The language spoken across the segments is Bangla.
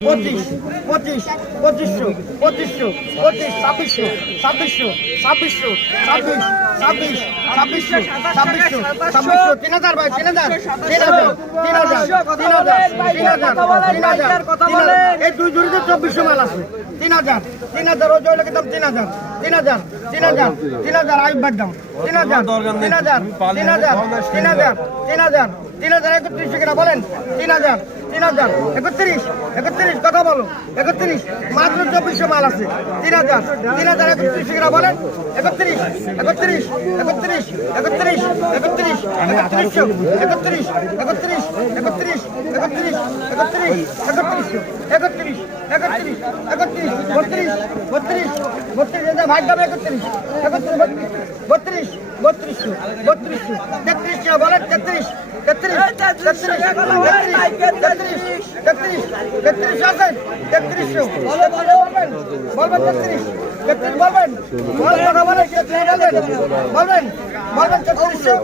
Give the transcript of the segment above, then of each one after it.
পঁচিশ চব্বিশশো মাল আছে তিন হাজার তিন হাজার ওই জয়লাকে দাম তিন হাজার তিন হাজার তিন হাজার তিন হাজার আইবার দাম তিন হাজার তিন হাজার তিন হাজার তিন হাজার তিন হাজার তিন হাজার একত্রিশ কিনা বলেন। তিন হাজার তিন হাজার, একত্রিশ একত্রিশ, কথা বলো। একত্রিশ, মাত্র চব্বিশশো মাল আছে। তিন হাজার তিন হাজার একত্রিশ কিনা বলেন। একত্রিশ একত্রিশ একত্রিশ একত্রিশ একত্রিশ, একত্রিশশো, একত্রিশ একত্রিশ একত্রিশ একত্রিশ একত্রিশ একত্রিশ একত্রিশ একত্রিশ বত্রিশ বত্রিশ বত্রিশ এটা ভাগ দাম একত্রিশ একত্রিশ বত্রিশ বত্রিশশো বত্রিশশো তেত্রিশশো বলেন তেত্রিশ তেত্রিশ তেত্রিশ তেত্রিশ তেত্রিশ তেত্রিশ আছেন তেত্রিশশো বলবেন বলবেন তেত্রিশ তেত্রিশ বলবেন তেত্রিশ বলবেন বলবেন তেত্রিশশো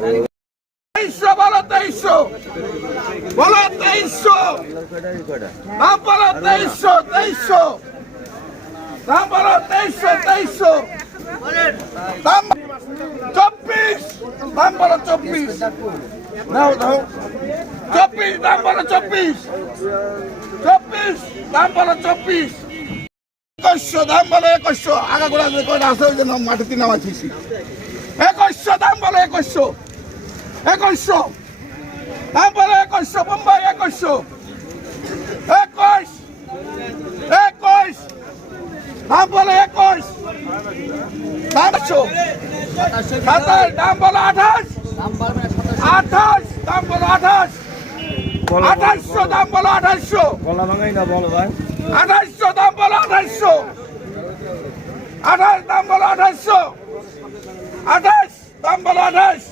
তেইশশো বলো তেইশশো বলো তেইশশো। নাম বলো তেইশশো তেইশশো। নাম বলো তেইশশো তেইশশো। নাম চব্বিশ, নাম বলো চব্বিশ। নাও নাও। চব্বিশ, নাম বলো চব্বিশ। চব্বিশ, নাম বলো চব্বিশ। একুশশো দাম বলো একুশশো। আগা গোড়া যে কয়টা আছে, ওই জন্য মাটিতে নামাচ্ছি একুশশো দাম বলো একুশশো। একুশশো। দাম বলো একুশশো মুম্বাই একুশশো একুশ একুশ দাম বলো একুশ। দামশো সাতাশ দাম বলো আঠাশ আঠাশ। দাম বলো আঠাশ আঠাশশো দাম বলো আঠাশশো আঠাশশো দাম বলো আঠাশশো আঠাশ দাম বলো আঠাশশো আঠাশ। দাম বলো আঠাশ।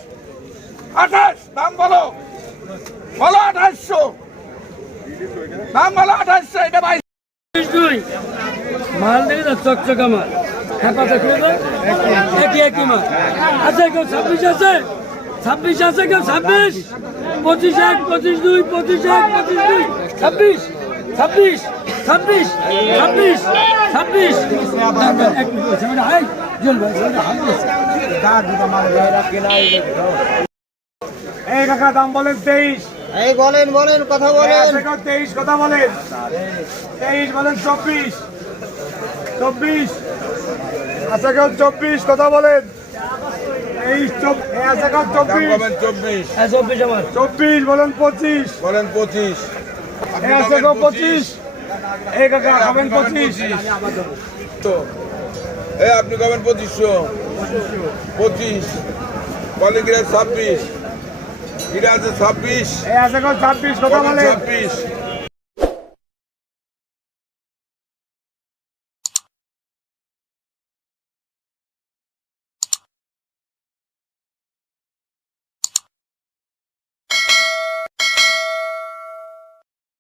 আঠাশ দাম বলো আঠাশশো দাম মাল দেখে তো চকচকা মাল হ্যাঁ পাতা খুলে দাও একই একই মাল আছে কেউ ছাব্বিশ আছে ছাব্বিশ আছে কেউ ছাব্বিশ পঁচিশ এক পঁচিশ দুই পঁচিশ এক পঁচিশ দুই ছাব্বিশ ছাব্বিশ ছাব্বিশ ছাব্বিশ ছাব্বিশ। এই কাকা দাম বলেন তেইশ এই বলেন বলেন কথা বলেন। তেইশ কথা বলেন। তেইশ বলেন চব্বিশ। চব্বিশ। আচ্ছা কেউ চব্বিশ কথা বলেন। চব্বিশ। হ্যাঁ, চব্বিশ বলেন পঁচিশ। বলেন পঁচিশ। পঁচিশ। এই কাকা খাবেন পঁচিশ। তো এ আপনি কবেন পঁচিশশো। পঁচিশ। কলিগ্রেস ছাব্বিশ। আছে ছাব্বিশ। ছাব্বিশ কথা বলে। ছাব্বিশ।